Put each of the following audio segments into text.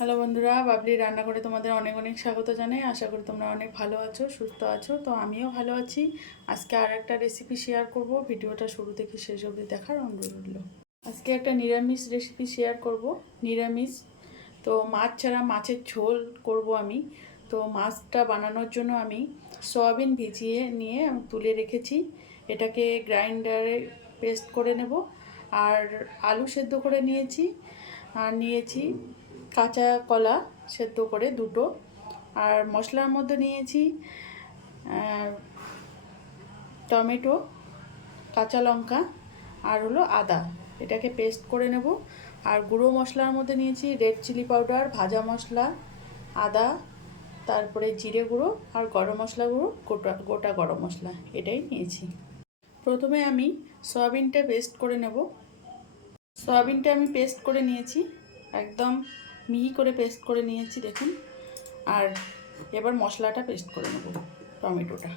Hello বন্ধুরা, বাবলি রান্নাঘরে তোমাদের অনেক অনেক স্বাগত জানাই। আশা করি তোমরা অনেক ভালো আছো, সুস্থ আছো। তো আমিও ভালো আছি। আজকে আর একটা রেসিপি শেয়ার করব। ভিডিওটা শুরু থেকে শেষ অবধি দেখার অনুরোধ রইল। আজকে একটা নিরামিষ রেসিপি শেয়ার করব। নিরামিষ তো মাছ ছাড়া মাছের ঝোল করব আমি। তো মাছটা বানানোর জন্য আমি সয়াবিন ভিজিয়ে নিয়ে তুলে রেখেছি। এটাকে গ্রাইন্ডারে পেস্ট করে নেব। আর আলু সেদ্ধ করে নিয়েছি। আর নিয়েছি কাঁচা কলা সেদ্ধ করে দুটো। আর মশলার মধ্যে নিয়েছি টমেটো, কাঁচা লঙ্কা আর হলো আদা। এটাকে পেস্ট করে নেব। আর গুঁড়ো মশলার মধ্যে নিয়েছি রেড চিলি পাউডার, ভাজা মশলা, আদা, তারপরে জিরে গুঁড়ো আর গরম মশলা গুঁড়ো, গোটা গরম মশলা, এটাই নিয়েছি। প্রথমে আমি সয়াবিনটা পেস্ট করে নেব। সয়াবিনটা আমি পেস্ট করে নিয়েছি, একদম মিহি করে পেস্ট করে নিয়েছি দেখুন। আর এবার মশলাটা পেস্ট করে নেব। টমেটোটা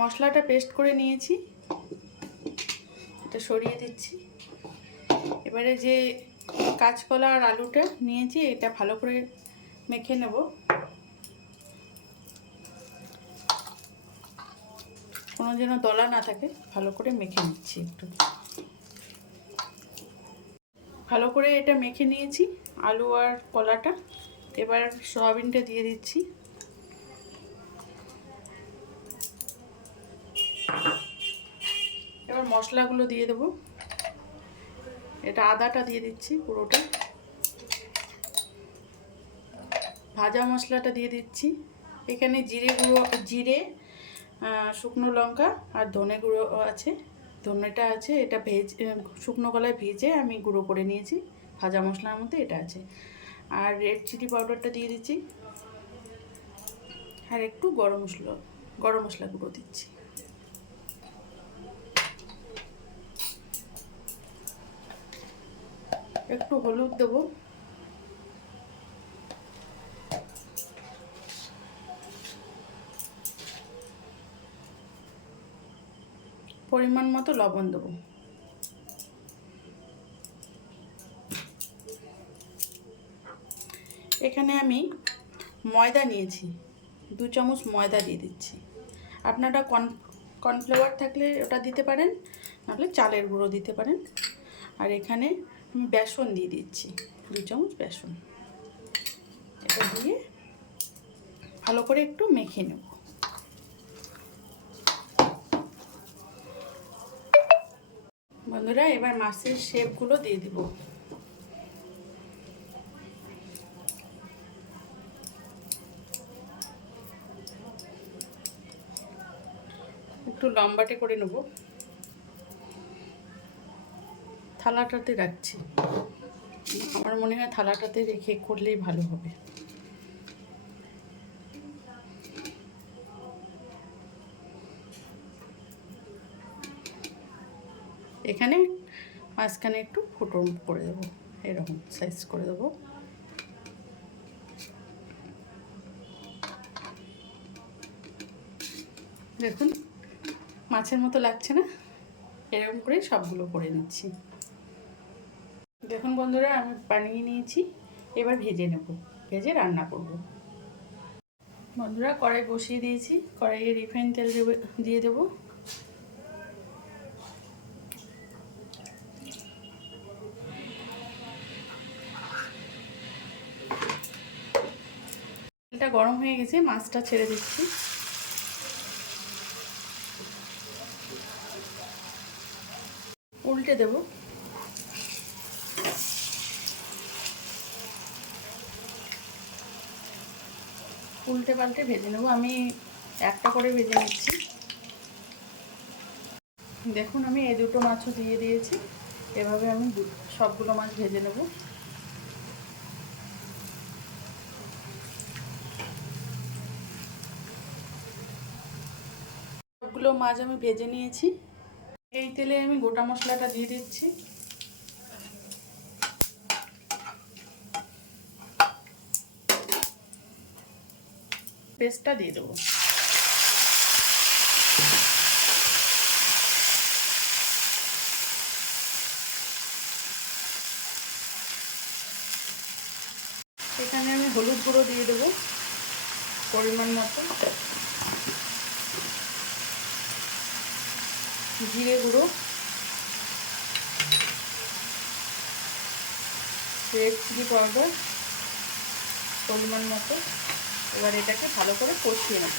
মশলাটা পেস্ট করে নিয়েছি, এটা সরিয়ে দিচ্ছি। এবারে যে কাঁচকলা আর আলুটা নিয়েছি এটা ভালো করে মেখে নেব। কোনো যেন দলা না থাকে, ভালো করে মেখে নিচ্ছি। একটু ভালো করে এটা মেখে নিয়েছি আলু আর কলাটা। এবার সয়াবিনটা দিয়ে দিচ্ছি। এবার মশলাগুলো দিয়ে দেবো। এটা আদাটা দিয়ে দিচ্ছি পুরোটা, ভাজা মশলাটা দিয়ে দিচ্ছি। এখানে জিরে গুঁড়ো, জিরে, শুকনো লঙ্কা আর ধনে গুঁড়ো আছে, ধনেটা আছে। এটা শুকনো কলায় ভেজে আমি গুঁড়ো করে নিয়েছি। ভাজা মশলার মধ্যে এটা আছে। আর রেড চিলি পাউডারটা দিয়ে দিচ্ছি। আর একটু গরম মশলা গুঁড়ো দিচ্ছি। একটু হলুদ দেবো। পরিমাণ মতো লবণ দেবো। এখানে আমি ময়দা নিয়েছি, 2 চামচ ময়দা দিয়ে দিচ্ছি। আপনারা কর্নফ্লাওয়ার থাকলে ওটা দিতে পারেন, নাহলে চালের গুঁড়ো দিতে পারেন। আর এখানে আমি বেসন দিয়ে দিচ্ছি, 2 চামচ বেসন। এটা দিয়ে ভালো করে একটু মেখে নেব। বন্ধুরা, এবার মাছের শেপগুলো দিয়ে দিব। একটু লম্বাটে করে নেব। থালাটাতে রাখছি, আমার মনে হয় থালাটাতে রেখে করলেই ভালো হবে। এখানে মাঝখানে একটু ফুটো করে দেবো, এরকম সাইজ করে দেবো। দেখুন মাছের মতো লাগছে না? এরকম করে সবগুলো করে নিচ্ছি। দেখুন বন্ধুরা, আমি বানিয়ে নিয়েছি। এবার ভেজে নেব, ভেজে রান্না করব। বন্ধুরা, কড়াই বসিয়ে দিয়েছি। কড়াইয়ে রিফাইন তেল দিয়ে দেবো। তেলটা গরম হয়ে গেছে, মাছটা ছেড়ে দিচ্ছি। উল্টে দেব। উল্টে পাল্টে ভেজে নেব। আমি একটা করে ভেজে নিচ্ছি। দেখুন আমি এই দুটো মাছও দিয়ে দিয়েছি। এভাবে আমি সবগুলো মাছ ভেজে নেব। সবগুলো মাছ আমি ভেজে নিয়েছি। এই তেলে আমি গোটা মশলাটা দিয়ে দিচ্ছি। পেস্টটা দিয়ে দেবো। এখানে আমি হলুদ গুঁড়ো দিয়ে দেবো পরিমাণ মতো, জিরে গুঁড়ো, রেড চিলি পাউডার পরিমাণ মতো। এবার এটাকে ভালো করে কষিয়ে নেব।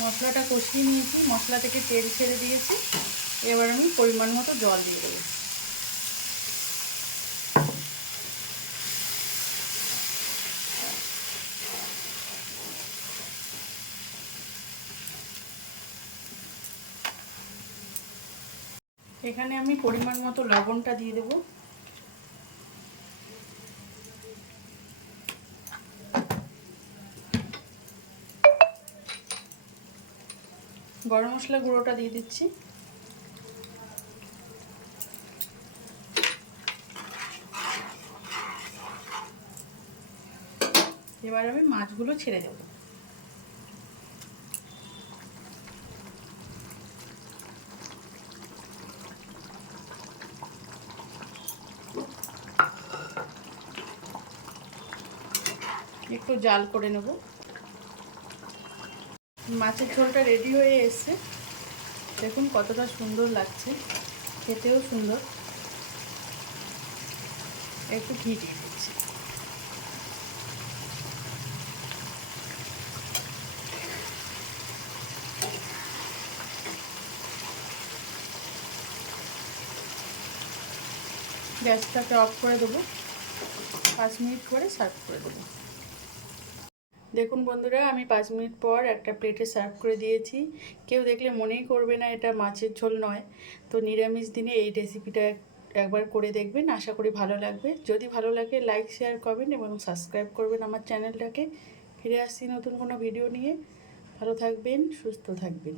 মশলাটা কষিয়ে নিয়েছি, মশলা থেকে তেল ছেড়ে দিয়েছি। এবার আমি পরিমাণ মতো জল দিয়ে দেবো। এখানে আমি পরিমাণ মতো লবণটা দিয়ে দেবো। গরম মশলা গুঁড়োটা দিয়ে দিচ্ছি। এবার আমি মাছগুলো ছেড়ে দেবো। একটু জাল করে নেব। মাছের ঝোলটা রেডি হয়ে এসছে, দেখুন কতটা সুন্দর লাগছে, খেতেও সুন্দর। একটু ঘি দিয়ে দিচ্ছি। গ্যাসটাকে অফ করে দেবো, 5 মিনিট করে সার্ভ করে দেবো। দেখুন বন্ধুরা, আমি 5 মিনিট পর একটা প্লেটে সার্ভ করে দিয়েছি। কেউ দেখলে মনেই করবে না এটা মাছের ঝোল নয়। তো নিরামিষ দিনে এই রেসিপিটা একবার করে দেখবেন, আশা করি ভালো লাগবে। যদি ভালো লাগে লাইক, শেয়ার করবেন এবং সাবস্ক্রাইব করবেন আমার চ্যানেলটাকে। ফিরে আসছি নতুন কোনো ভিডিও নিয়ে। ভালো থাকবেন, সুস্থ থাকবেন।